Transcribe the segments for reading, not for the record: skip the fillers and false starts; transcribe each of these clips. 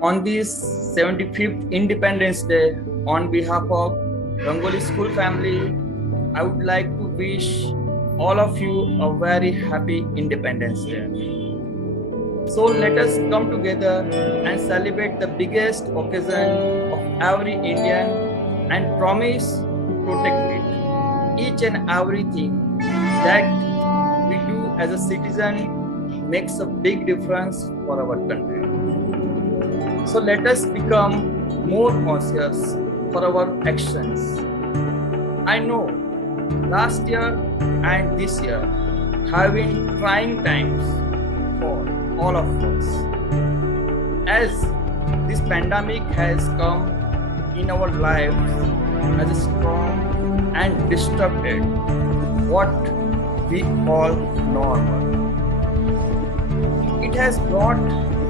On this 75th Independence Day, on behalf of Rangoli School family, I would like to wish all of you a very happy Independence Day. So let us come together and celebrate the biggest occasion of every Indian and promise to protect it. Each and everything that we do as a citizen makes a big difference for our country. So let us become more conscious for our actions. I know last year and this year have been trying times for all of us. As this pandemic has come in our lives as a strong and disrupted what we call normal. It has brought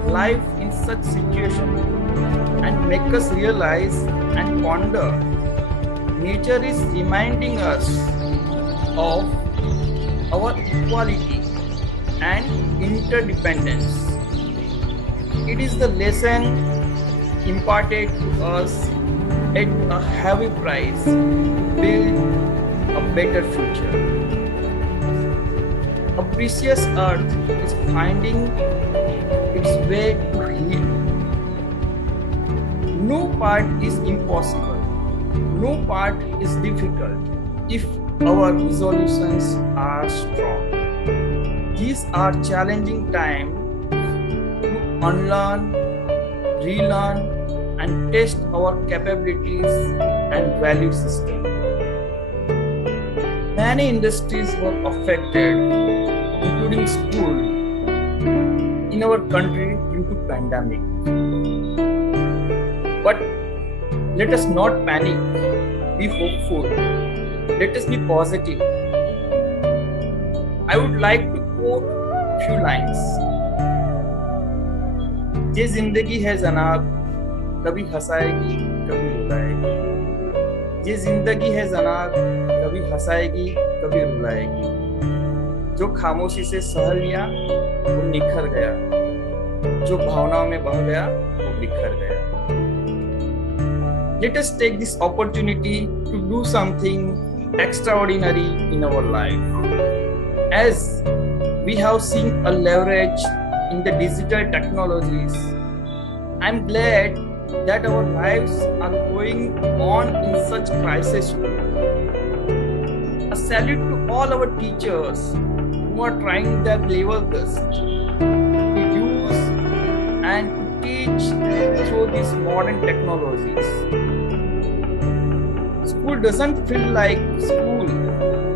life in such situation and make us realize and ponder. Nature is reminding us of our equality and interdependence. It is the lesson imparted to us at a heavy price to build a better future. A precious earth is finding its way to heal. No part is impossible. No part is difficult if our resolutions are strong. These are challenging times to unlearn, relearn, and test our capabilities and value system. Many industries were affected, including school, in our country due to pandemic. But let us not panic, be hopeful, let us be positive. I would like to quote few lines. ये जिंदगी है जनाब, कभी हंसाएगी कभी रुलाएगी. ये जिंदगी है जनाब, कभी हंसाएगी कभी रुलाएगी. जो खामोशी से सह लिया वो निखर गया, जो भावनाओं में बह गया वो बिखर गया. Let us take this opportunity to do something extraordinary in our life. As we have seen a leverage in the digital technologies, I'm glad that our lives are going on in such crisis too. A salute to all our teachers who are trying their level best to use and to teach through these modern technologies. School doesn't feel like school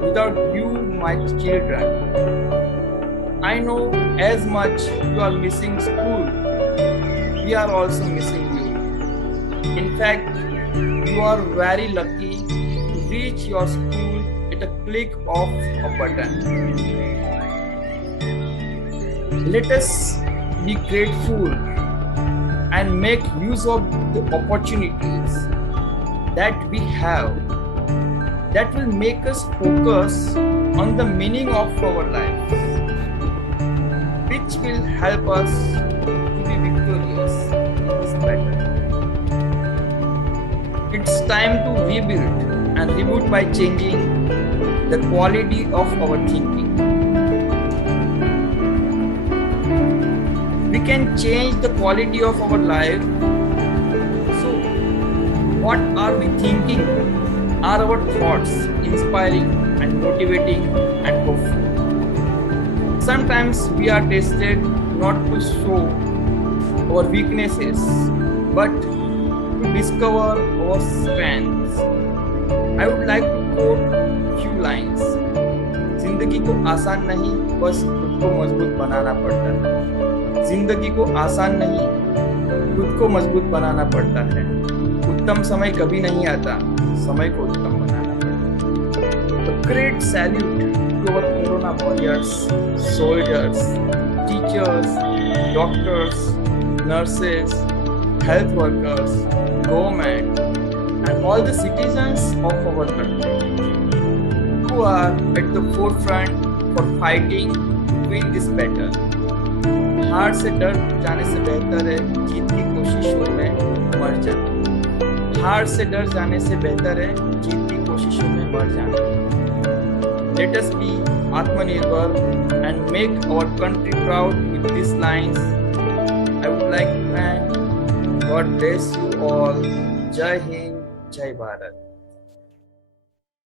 without you, my children. I know as much you are missing school, we are also missing you. In fact, you are very lucky to reach your school at a click of a button. Let us be grateful and make use of the opportunities that we have that will make us focus on the meaning of our lives, which will help us to be victorious in this battle. It's time to rebuild and reboot by changing the quality of our thinking. We can change the quality of our life. So, what are we thinking? Are our thoughts inspiring and motivating and hopeful? Sometimes we are tested not to show our weaknesses, but to discover our strengths. I would like to quote few lines. जिंदगी को आसान नहीं, बस खुद को मजबूत बनाना पड़ता है. जिंदगी को आसान नहीं, खुद को मजबूत बनाना पड़ता है. उत्तम समय कभी नहीं आता, समय को उत्तम बनाना पड़ता है. A great salute to our corona warriors, soldiers, teachers, doctors, nurses, health workers, government, and all the citizens of our country who are at the forefront for fighting to win this battle. हार से डर जाने से बेहतर है जीत की कोशिशों में मर जाना। हार से डर जाने से बेहतर है जीत की कोशिशों में मर जाना। Let us be Atmanirbhar and make our country proud with these lines. I would like to thank. God bless you all. Jai Hind, Jai Bharat.